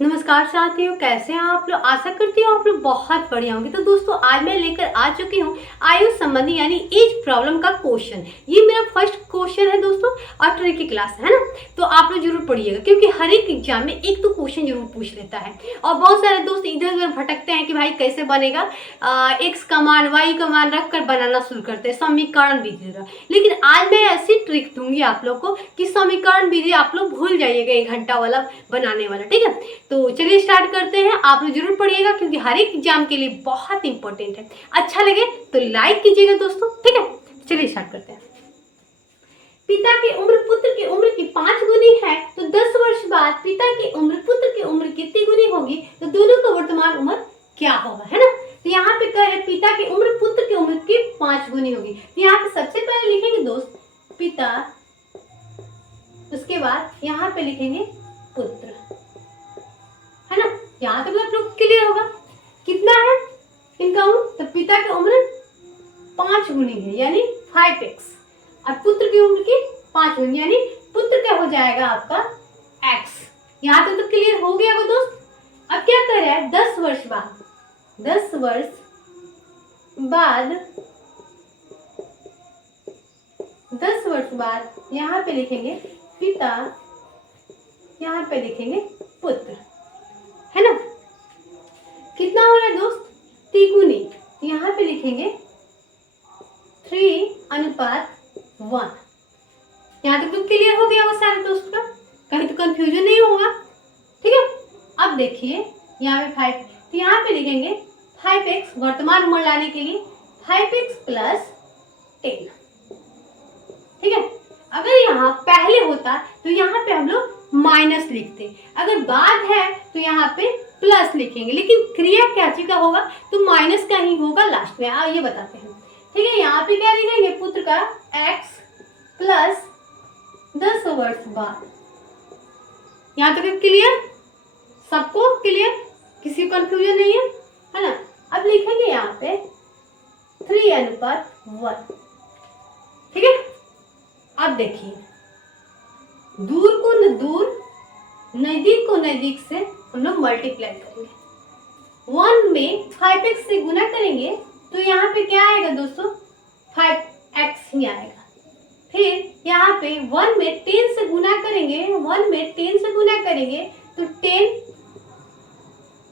नमस्कार साथियों, कैसे हैं आप लोग। आशा करती हूँ आप लोग बहुत बढ़िया होंगे। तो दोस्तों, आज मैं लेकर आ चुकी हूँ आयु संबंधी यानी एज प्रॉब्लम का क्वेश्चन। ये मेरा फर्स्ट क्वेश्चन है दोस्तों, और ट्रिक की क्लास है ना। तो आप लोग जरूर पढ़िएगा, क्योंकि हर एक एग्जाम में एक तो क्वेश्चन जरूर पूछ लेता है। और बहुत सारे दोस्त इधर उधर भटकते हैं कि भाई कैसे बनेगा, एक्स का मान वाई का मान रख कर बनाना शुरू करते हैं समीकरण विधि द्वारा। लेकिन आज मैं ऐसी ट्रिक दूंगी आप लोग को कि समीकरण विधि आप लोग भूल जाइएगा 1 घंटा वाला बनाने वाला। ठीक है, तो चलिए स्टार्ट करते हैं। आप लोग जरूर पढ़िएगा, क्योंकि हर एक एग्जाम के लिए बहुत इंपॉर्टेंट है। अच्छा लगे तो लाइक कीजिएगा दोस्तों। ठीक है, चलिए स्टार्ट करते हैं। पिता की उम्र पुत्र की उम्र की 5 गुनी है, तो 10 वर्ष बाद पिता की उम्र पुत्र की उम्र कितनी गुनी होगी, तो दोनों का वर्तमान उम्र क्या होगा, है ना। तो यहाँ पे कह रहे पिता की उम्र पुत्र की उम्र की 5 गुनी होगी। तो यहाँ पे सबसे पहले लिखेंगे दोस्त पिता, उसके बाद यहाँ पे लिखेंगे पुत्र, है ना। यहाँ तक आप लोग क्लियर होगा कितना है इनका उम्र। तो पिता की उम्र 5 गुनी है यानी 5x, और पुत्र की उम्र की 5 गुनी यानी पुत्र क्या हो जाएगा आपका x। यहाँ तक तो क्लियर हो गया वो दोस्त। अब क्या कर रहा है, 10 वर्ष बाद, 10 वर्ष बाद 10 वर्ष बाद यहाँ पे लिखेंगे पिता, यहाँ पे लिखेंगे पुत्र, है ना। कितना हो रहा है दोस्त, तिगुनी। यहाँ पे लिखेंगे 3:1। यहाँ तक तो क्लियर हो गया वो सारे दोस्त का, कहीं तो कंफ्यूजन नहीं होगा। ठीक है, अब देखिए यहाँ पे 5, तो यहाँ पे लिखेंगे 5x, वर्तमान उम्र लाने के लिए 5x + 10। ठीक है, अगर यहाँ पहले होता तो यहाँ पे हम लोग माइनस लिखते, अगर बाद है तो यहाँ पे प्लस लिखेंगे, लेकिन क्रिया क्या चीज का होगा, तो माइनस का ही होगा लास्ट में। ये बताते हैं। ठीक है, यहाँ पे क्या लिखेंगे, पुत्र का x + 10 वर्ष बाद। यहाँ तक क्लियर, सबको क्लियर, किसी को कंफ्यूजन नहीं है ना। अब लिखेंगे यहाँ पे 3:1। ठीक है, अब देखिए दूर को दूर, नजदीक को नजदीक से हम लोग मल्टीप्लाई करेंगे। 1 में 5x से गुना करेंगे तो यहाँ पे क्या आएगा दोस्तों, 5x ही आएगा। फिर यहाँ पे 1 में 10 से गुना करेंगे, 1 में 10 से गुना करेंगे तो 10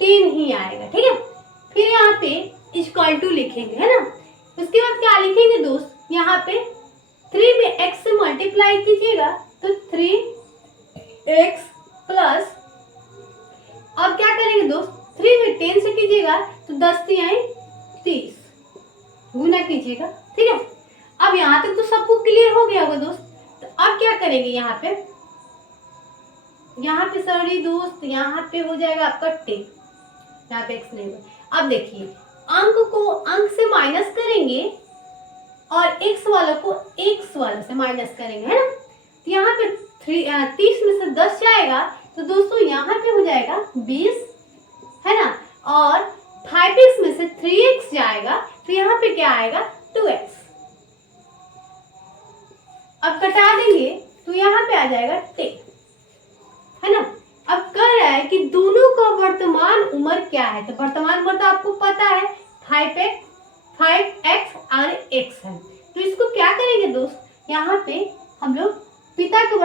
ही आएगा। ठीक है, फिर यहाँ पे = लिखेंगे, है ना। उसके बाद क्या लिखेंगे दोस्त, यहाँ पे 3 में x से मल्टीप्लाई कीजिएगा तो 3x प्लस, अब क्या करेंगे दोस्त, 3 में 10 से कीजिएगा तो 10 × 30, गुना कीजिएगा। ठीक है, अब यहाँ तक तो सबको क्लियर हो गया होगा दोस्त। तो अब क्या करेंगे, यहाँ पे सॉरी दोस्त, यहाँ पे हो जाएगा आपका 10, यहाँ पे x नहीं होगा। अब देखिए अंक को अंक से माइनस करेंगे और x वालों को x वालों से माइनस करेंगे, है ना। तो यहाँ पे 30 में से 10 जाएगा तो दोस्तों यहाँ पे हो जाएगा 20, है ना। और 5x में से 3x जाएगा तो यहाँ पे क्या आएगा 2x। अब कटा देंगे तो यहाँ पे आ जाएगा 10, है ना। अब कह रहा है कि दोनों का वर्तमान उम्र क्या है, तो वर्तमान उम्र तो आपको पता है 5x और x है। तो इसको क्या करेंगे दोस्त, यहाँ पे हम लोग पिता का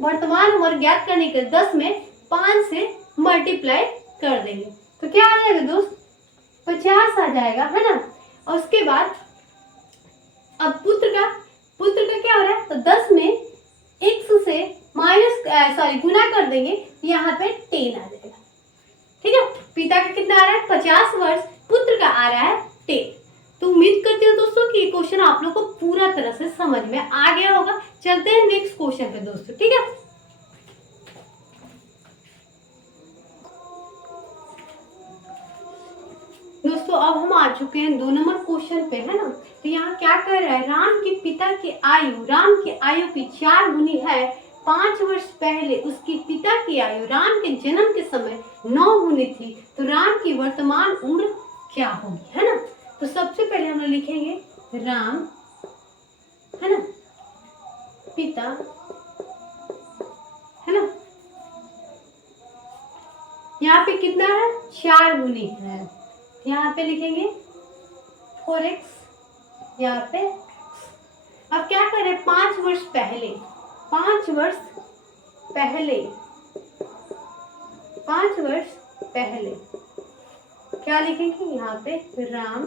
वर्तमान उम्र ज्ञात करने के 10 में 5 से मल्टीप्लाई कर देंगे तो क्या आ जाएगा दोस्त, 50 आ जाएगा, है ना। और उसके बाद अब पुत्र का क्या हो रहा है, तो 10 में x से गुना कर देंगे तो यहाँ पे 10 आ जाएगा। ठीक है, पिता का कितना आ रहा है 50 वर्ष, पुत्र का आ रहा है 10। तो उम्मीद करती हूँ दोस्तों कि ये क्वेश्चन आप लोग को पूरा तरह से समझ में आ गया होगा। चलते हैं नेक्स्ट क्वेश्चन पे दोस्तों। ठीक है, दोस्तों अब हम आ चुके हैं 2 नंबर क्वेश्चन पे, है ना। तो यहाँ क्या कह रहा है, राम के पिता की आयु की 4 गुनी है। 5 वर्ष पहले उसके पिता की आयु राम के जन्म के समय 9 गुनी थी, तो राम की वर्तमान उम्र क्या होगी, है ना। तो सबसे पहले हम लोग लिखेंगे राम, है ना, पिता, है ना, यहाँ पे कितना है, 4 गुनी है, यहाँ पे लिखेंगे 4x, यहाँ पे। अब क्या करें, 5 वर्ष पहले, 5 वर्ष पहले, 5 वर्ष पहले क्या लिखेंगे, यहाँ पे राम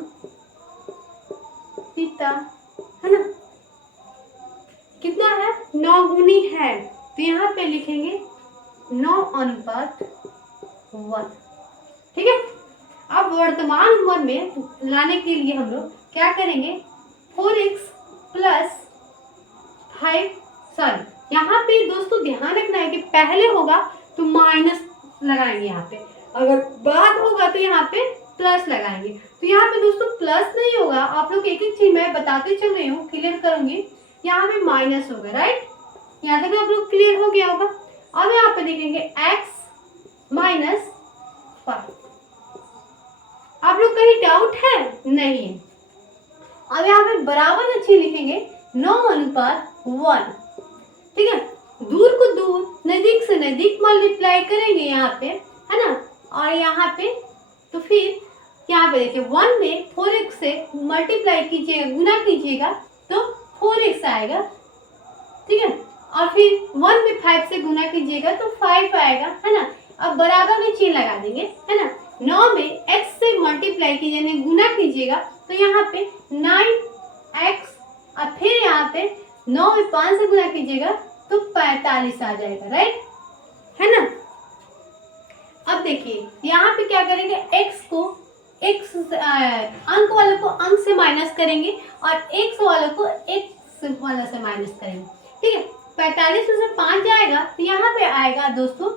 पिता, है ना, कितना है, 9 गुनी है, तो यहाँ पे लिखेंगे 9:1। ठीक है। अब वर्तमान उम्र में लाने के लिए हम लोग क्या करेंगे, 4x प्लस 5, सॉरी यहाँ पे दोस्तों ध्यान रखना है कि पहले होगा तो माइनस लगाएंगे यहाँ पे, अगर बाद होगा तो यहाँ पे प्लस लगाएंगे। तो यहाँ पे दोस्तों प्लस नहीं होगा, आप लोग एक एक चीज मैं बताते चल रही हूँ, क्लियर करूंगी। यहाँ पे माइनस होगा, राइट, यहाँ तक आप लोग क्लियर हो गया होगा। अब यहाँ पे लिखेंगे x माइनस 5। आप लोग कहीं डाउट है, नहीं है। अब यहाँ पे बराबर अच्छी लिखेंगे 9:1। ठीक है, दूर को दूर, नजदीक से नजदीक मल्टीप्लाई करेंगे यहाँ पे, है ना, और यहाँ पे तो फिर यहाँ पे देखिए 1 में 4x से मल्टीप्लाई कीजिएगा, गुना कीजिएगा तो 4x आएगा। ठीक है, और फिर 1 में 5 से गुना कीजिएगा तो 5 आएगा, है ना। अब बराबर में चिन्ह लगा देंगे, है ना। 9 में x से मल्टीप्लाई कीजिए यानी गुना कीजिएगा तो यहाँ पे 9x, और फिर यहाँ पे 9 में 5 से गुना कीजिएगा तो 45 आ जाएगा, राइट, है ना। अब देखिए यहाँ पे क्या करेंगे, x को x अंक वाले को अंक से माइनस करेंगे और x वाले को x वाले से माइनस करेंगे। ठीक है, 45 में से 5 जाएगा तो यहाँ पे आएगा दोस्तों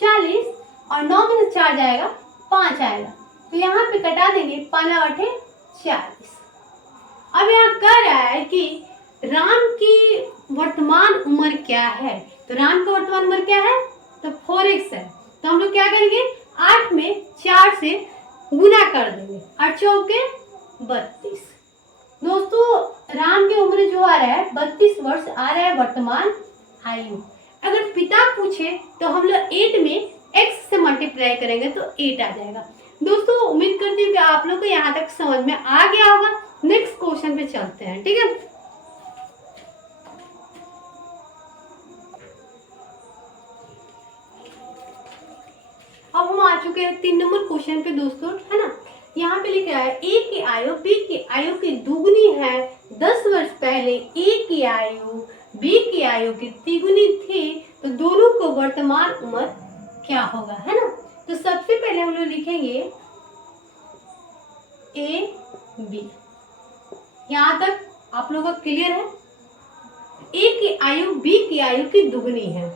40, और 9 में से 4 जाएगा 5 आएगा, तो यहाँ पे कटा देंगे, 5 8 40। अब यहाँ कह रहा है कि राम की वर्तमान उम्र क्या है, तो राम का वर्तमान उम्र क्या है, तो 4x है, तो हम लोग क्या करेंगे, 8 में 4 से गुना कर देंगे, 8 चौके 32। दोस्तों राम की उम्र जो आ रहा है 32 वर्ष आ रहा है वर्तमान आयु। अगर पिता पूछे तो हम लोग 8 में x से मल्टीप्लाई करेंगे तो 8 आ जाएगा। दोस्तों उम्मीद करती हूँ कि आप लोग को यहाँ तक समझ में आ गया होगा। नेक्स्ट क्वेश्चन पे चलते हैं, ठीक है। अब हम आ चुके हैं 3 नंबर क्वेश्चन पे दोस्तों, है ना। यहाँ पे लिखा है a की आयु b की आयु की दुगुनी है। 10 वर्ष पहले a की आयु b की आयु की तिगुनी थी, तो दोनों को वर्तमान उम्र क्या होगा, है ना। तो सबसे पहले हम लोग लिखेंगे a b। यहाँ तक आप लोगों का क्लियर है। a की आयु b की आयु की दुगुनी है,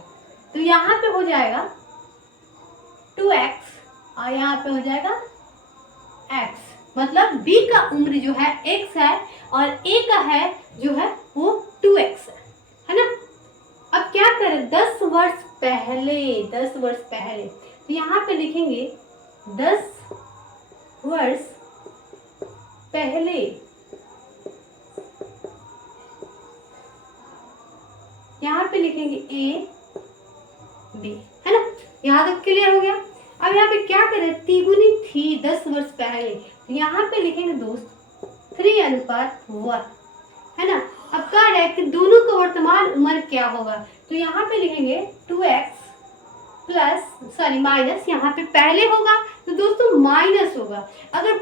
तो यहाँ पे हो जाएगा 2x और यहाँ पे हो जाएगा x, मतलब b का उम्र जो है x है और a का है जो है वो 2x है ना। अब क्या करें, 10 वर्ष पहले, 10 वर्ष पहले, तो यहाँ पे लिखेंगे 10 वर्ष पहले, यहाँ पे लिखेंगे a b, है ना। यहाँ तक क्लियर हो गया। अब यहाँ पे क्या करें, तिगुनी थी 10 वर्ष पहले, तो यहाँ पे लिखेंगे दोस्त 3:1, है ना। अब कह रहा है कि दोनों का वर्तमान उम्र क्या होगा, तो यहाँ पे लिखेंगे 2x प्लस, सॉरी माइनस, यहाँ पे पहले होगा तो दोस्तों माइनस होगा, अगर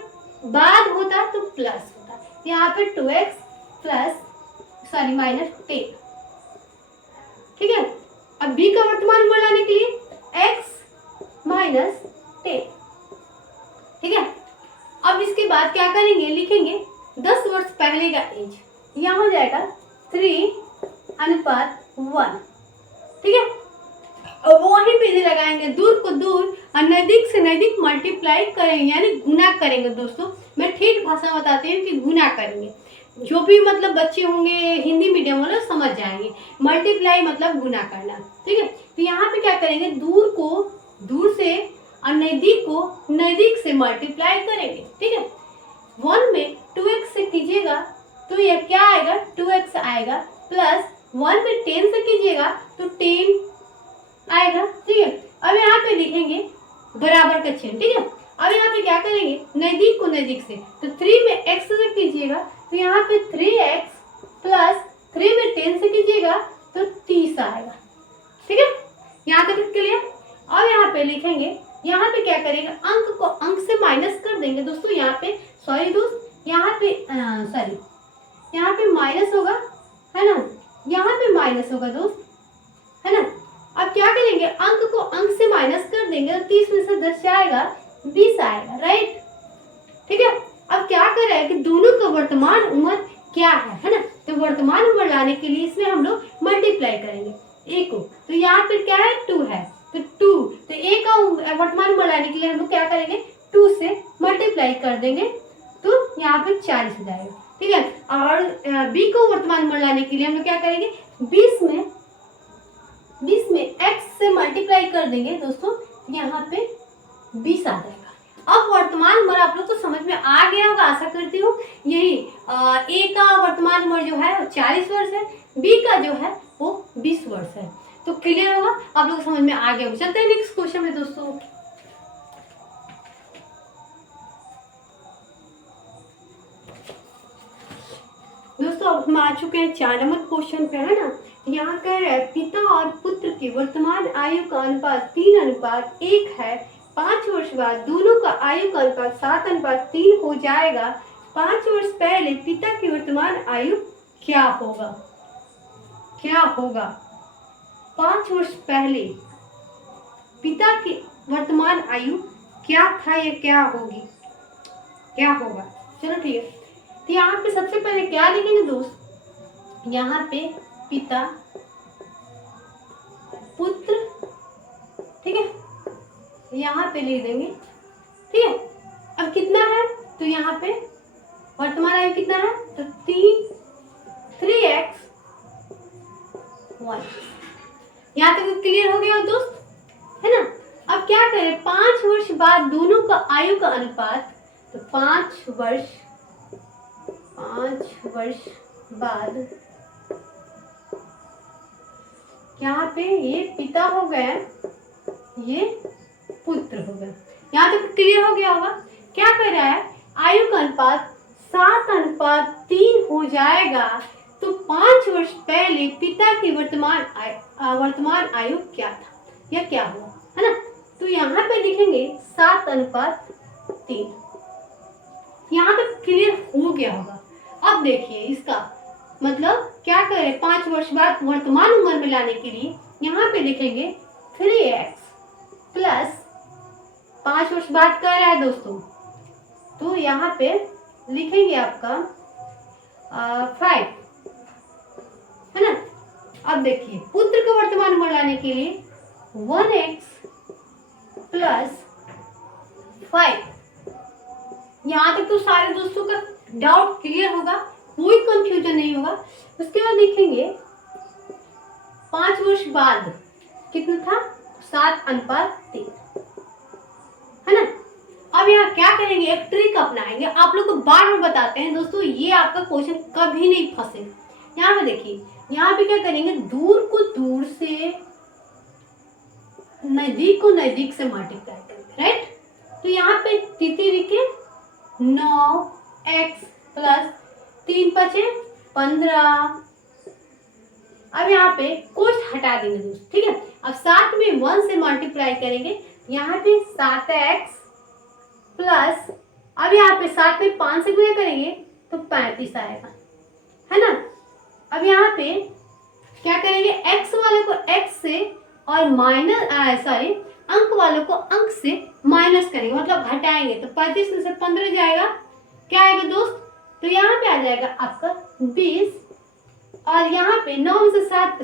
बाद होता तो प्लस होता। यहाँ पे 2x प्लस, सॉरी माइनस 10, ठीक है। अब b का वर्तमान उम्र लाने के लिए x माइनस 10, ठीक है। अब इसके बाद क्या करेंगे, लिखेंगे 10 वर्ष पहले का एज, यहाँ हो जाएगा 3:1, ठीक है। अब वहीं पे लगाएंगे, दूर को दूर और नजदीक से नजदीक मल्टीप्लाई करेंगे, यानी गुना करेंगे। दोस्तों मैं ठीक भाषा बताती हूँ कि गुना करेंगे, जो भी मतलब बच्चे होंगे हिंदी मीडियम वाले समझ जाएंगे। मल्टीप्लाई मतलब गुना करना, ठीक है। तो यहाँ पे क्या करेंगे, दूर को दूर से और नजदीक को नजदीक से मल्टीप्लाई करेंगे, ठीक है। 1 में 2x से कीजिएगा तो ये क्या आएगा, 2x आएगा, प्लस 1 में 10 से कीजिएगा तो 10 आएगा, ठीक है। अब यहाँ पे लिखेंगे बराबर का चिन्ह, ठीक है। अब यहाँ पे क्या करेंगे, नजदीक को नजदीक से, तो 3 में x से कीजिएगा तो यहाँ पे 3x प्लस 3 में 10 से कीजिएगा तो 30 आएगा, ठीक है। यहाँ तक क्लियर। अब यहाँ पे लिखेंगे, यहाँ पे क्या करेंगे, अंक को अंक से माइनस कर देंगे दोस्तों। यहाँ पे सॉरी दोस्त, यहाँ पे सॉरी, यहाँ पे माइनस होगा, है ना, यहाँ पे माइनस होगा दोस्त, है ना। अब क्या करेंगे, अंक को अंक से माइनस कर देंगे तो 30 में से 10 जाएगा, 20 आएगा, राइट, ठीक है। अब क्या कर रहे हैं कि दोनों का वर्तमान उम्र क्या है ना, तो वर्तमान उम्र लाने के लिए इसमें हम लोग मल्टीप्लाई करेंगे ए को, तो यहाँ पे क्या है 2 है, तो 2, तो ए का वर्तमान उम्र लाने के लिए हम लोग क्या करेंगे, 2 से मल्टीप्लाई कर देंगे तो यहाँ पे 40 हो जाएगा, ठीक है। और बी को वर्तमान उम्र लाने के लिए हम लोग क्या करेंगे, 20 में x से मल्टीप्लाई कर देंगे दोस्तों, यहाँ पे 20 आ जाएगा। अब वर्तमान उम्र आप लोग को समझ में आ गया होगा, आशा करती हूँ। यही ए का वर्तमान उम्र जो है 40 वर्ष है, बी का जो है वो 20 वर्ष है, तो क्लियर होगा, आप लोग को समझ में आ गया होगा। चलते हैं नेक्स्ट क्वेश्चन में दोस्तों। दोस्तों अब हम आ चुके हैं 4 नंबर क्वेश्चन पे, है ना। यहाँ कह रहा है पिता और पुत्र की वर्तमान आयु का अनुपात 3:1 है। 5 वर्ष बाद दोनों का आयु का अनुपात 7:3 हो जाएगा। 5 वर्ष पहले पिता की वर्तमान आयु क्या होगा, क्या होगा। 5 वर्ष पहले पिता की वर्तमान आयु क्या था या क्या होगी, क्या होगा। चलो ठीक है, तो यहाँ पे सबसे पहले क्या लिखेंगे दोस्त, यहाँ पे पिता पुत्र, ठीक है, यहाँ पे लिख देंगे, ठीक है। अब कितना है, तो यहाँ पे वर्तमान आयु कितना है, तो 3x 1। यहाँ तक क्लियर हो गया दोस्त, है ना। अब क्या करें, 5 वर्ष बाद दोनों का आयु का अनुपात, तो 5 वर्ष बाद यहाँ पे ये पिता हो गया, ये पुत्र हो गया। यहाँ तक क्लियर हो गया होगा। क्या कर रहा है, आयु का अनुपात 7:3 हो जाएगा, तो 5 वर्ष पहले पिता की वर्तमान आयु क्या था या क्या हुआ, है ना। तो यहाँ पे लिखेंगे 7:3। यहाँ तक क्लियर हो गया होगा। अब देखिए इसका मतलब क्या करें, 5 वर्ष बाद वर्तमान उम्र में लाने के लिए यहाँ पे लिखेंगे 3x प्लस 5 वर्ष बाद क्या रहा है दोस्तों, तो यहाँ पे लिखेंगे आपका 5, है ना। अब देखिए पुत्र का वर्तमान उम्र लाने के लिए 1x प्लस 5। यहाँ तक तो सारे दोस्तों का डाउट क्लियर होगा, कोई कंफ्यूजन नहीं होगा। उसके बाद देखेंगे 5 वर्ष बाद कितना था, 7:3, है ना। अब यहाँ क्या करेंगे, एक ट्रिक अपनाएंगे, आप लोग को बार बार बताते हैं दोस्तों, ये आपका क्वेश्चन कभी नहीं फंसे। यहाँ पे देखिए, यहाँ पे क्या करेंगे, दूर को दूर से नजदीक को नजदीक से मल्टीप्लाई करेंगे, राइट। तो यहाँ पे 9x प्लस 3 5 15। अब यहाँ पे कोष्ठ हटा देंगे दोस्त, ठीक है। अब 7 में 1 से मल्टीप्लाई करेंगे, यहाँ पे 7x प्लस, अब यहाँ पे 7 में 5 से गुणा करेंगे तो 35 आएगा, है ना। अब यहाँ पे क्या करेंगे, x वाले को x से और अंक वालों को अंक से माइनस करेंगे, मतलब घटाएंगे, तो 35 में से 15 जाएगा, क्या आएगा दोस्त, तो यहाँ पे आ जाएगा आपका 20, और यहाँ पे 9 में से 7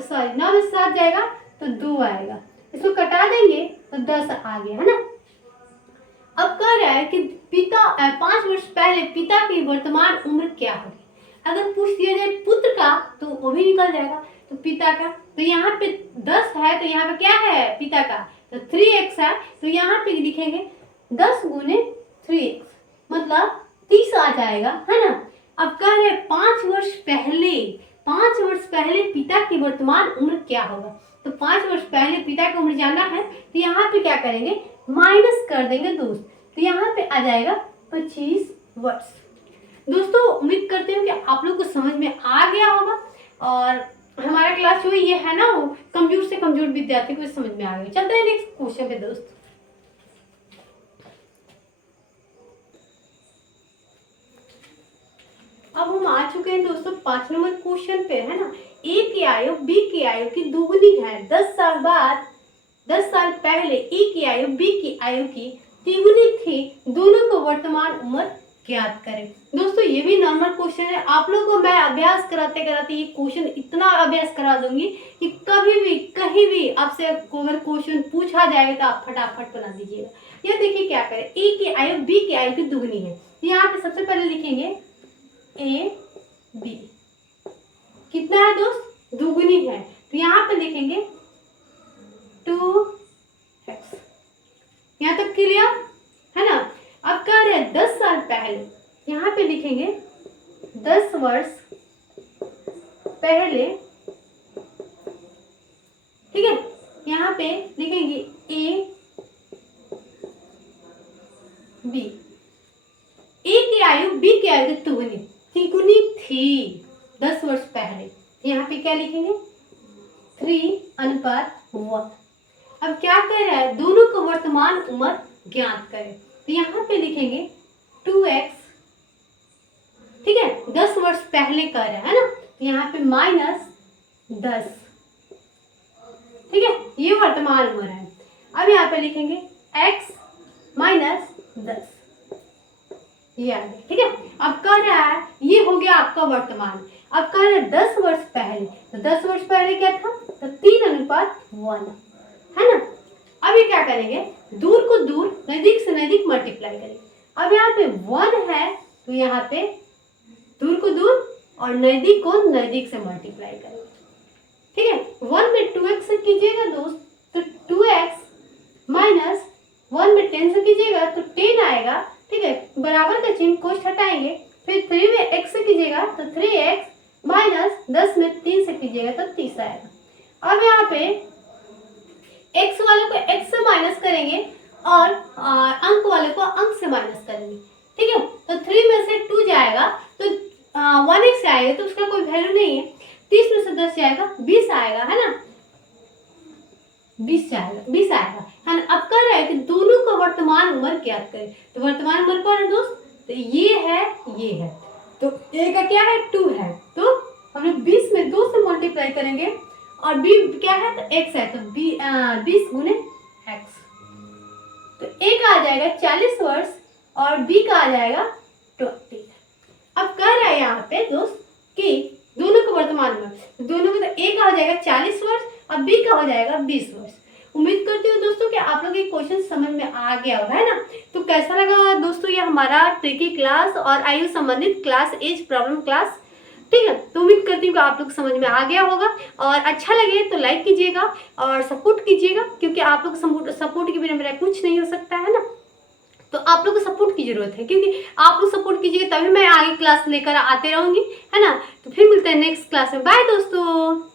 जाएगा तो 2 आएगा, इसको कटा देंगे तो 10 आ गया, है ना। अब कह रहा है कि 5 वर्ष पहले पिता की वर्तमान उम्र क्या होगी। अगर पूछ दिया जाए पुत्र का तो वो भी निकल जाएगा, तो पिता का, तो यहाँ पे 10 है, तो यहाँ पे क्या है पिता का, तो 3x है, तो यहाँ पे लिखेंगे 10 गुने 3x, मतलब 30 आ जाएगा, है ना। अब कह रहे 5 वर्ष पहले पिता की वर्तमान उम्र क्या होगा। तो 5 वर्ष पहले पिता की उम्र जानना है तो यहाँ पे क्या करेंगे, माइनस कर देंगे दोस्त। तो यहाँ पे आ जाएगा 25 वर्ष। दोस्तों उम्मीद करते हो कि आप लोग को समझ में आ गया होगा, और हमारा क्लास जो ये है ना वो कमजोर से कमजोर विद्यार्थी को समझ में आ गया। चलते हैं नेक्स्ट क्वेश्चन पे दोस्त। अब हम आ चुके हैं दोस्तों 5 नंबर क्वेश्चन पे, है ना। ए की आयु बी की आयु की दोगुनी है। 10 साल बाद, 10 साल पहले ए की आयु बी की आयु की तिगुनी थी, दोनों को वर्तमान उम्र ज्ञात करें। दोस्तों ये भी नॉर्मल क्वेश्चन है, आप लोगों को मैं अभ्यास कराते कराते ये क्वेश्चन इतना अभ्यास करा दूंगी कि कभी भी कहीं भी आपसे अगर क्वेश्चन पूछा जाएगा तो आप फटाफट बना दीजिएगा। ये देखिए क्या करें, ए की आयु बी की आयु की दुगनी है। यहाँ पे सबसे पहले लिखेंगे ए बी, कितना है दोस्त, दुगनी है। तो यहाँ पे लिखेंगे 2x। यहाँ तक क्लियर है ना। अब कह रहे हैं 10 साल पहले, यहाँ पे लिखेंगे 10 वर्ष पहले, ठीक है। यहाँ पे लिखेंगे ए बी, ए की आयु बी की आयु की तिगुनी थी 10 वर्ष पहले। यहाँ पे क्या लिखेंगे 3:1। अब क्या कर रहा है, दोनों को वर्तमान उम्र ज्ञात करें। तो यहाँ पे लिखेंगे 2x, ठीक है, 10 वर्ष पहले कर रहा है ना। तो यहाँ पे -10, ठीक है, ये वर्तमान उम्र है। अब यहाँ पे लिखेंगे x -10, ये आ गया, ठीक है। अब कर रहा है, ये हो गया आपका वर्तमान। अब कह रहे हैं 10 वर्ष पहले, तो 10 वर्ष पहले क्या था, तो 3:1 है ना। अब ये क्या करेंगे, दूर को दूर नजदीक से नजदीक मल्टीप्लाई करेंगे। अब यहाँ पे 1 है तो यहाँ पे दूर को दूर और नजदीक को नजदीक से मल्टीप्लाई करेंगे, ठीक है। 1 में 2x से कीजिएगा दोस्त तो 2x, -1 में 10 से कीजिएगा तो 10 आएगा, ठीक है। बराबर का चिन्ह कोष्ठ हटाएंगे, फिर 3 में x से कीजिएगा तो 3x, -10 में 3 से कीजिएगा तो 30 आएगा। अब यहाँ पे x वाले को x से माइनस करेंगे और अंक वाले को अंक से माइनस करेंगे, ठीक है। तो 3 में से 2 जाएगा तो 1x आएगा, तो उसका कोई वैल्यू नहीं है। 30 में से 10 जाएगा 20 आएगा, है ना, 20 आएगा, है ना। अब कर रहा है कि दोनों को वर्तमान उम्र ज्ञात करें। तो वर्तमान उम्र कौन है दोस्त, तो ये है। तो a का क्या है 2 है, तो हमने 20 में 2 से मल्टीप्लाई करेंगे और b क्या है तो x है, तो 20 गुने x। तो a का आ जाएगा 40 वर्ष और b का आ जाएगा 20। अब कह रहा है यहाँ पे दोस्त कि दोनों को वर्तमान में, दोनों का, तो a का हो जाएगा 40 वर्ष और b का हो जाएगा 20 वर्ष। उम्मीद करती हूँ दोस्तों कि आप लोग ये क्वेश्चन समझ में आ गया होगा, है ना। तो कैसा लगा दोस्तों ये हमारा ट्रिकी क्लास और आयु संबंधित क्लास, एज प्रॉब्लम क्लास, ठीक है। तो उम्मीद करती हूँ कि आप लोग समझ में आ गया होगा, और अच्छा लगे तो लाइक कीजिएगा और सपोर्ट कीजिएगा, क्योंकि आप लोग सपोर्ट के बिना मेरा कुछ नहीं हो सकता, है ना। तो आप लोग को सपोर्ट की जरूरत है, क्योंकि आप लोग सपोर्ट कीजिएगा तभी मैं आगे क्लास लेकर आते रहूंगी, है ना। तो फिर मिलते हैं नेक्स्ट क्लास में। बाय दोस्तों।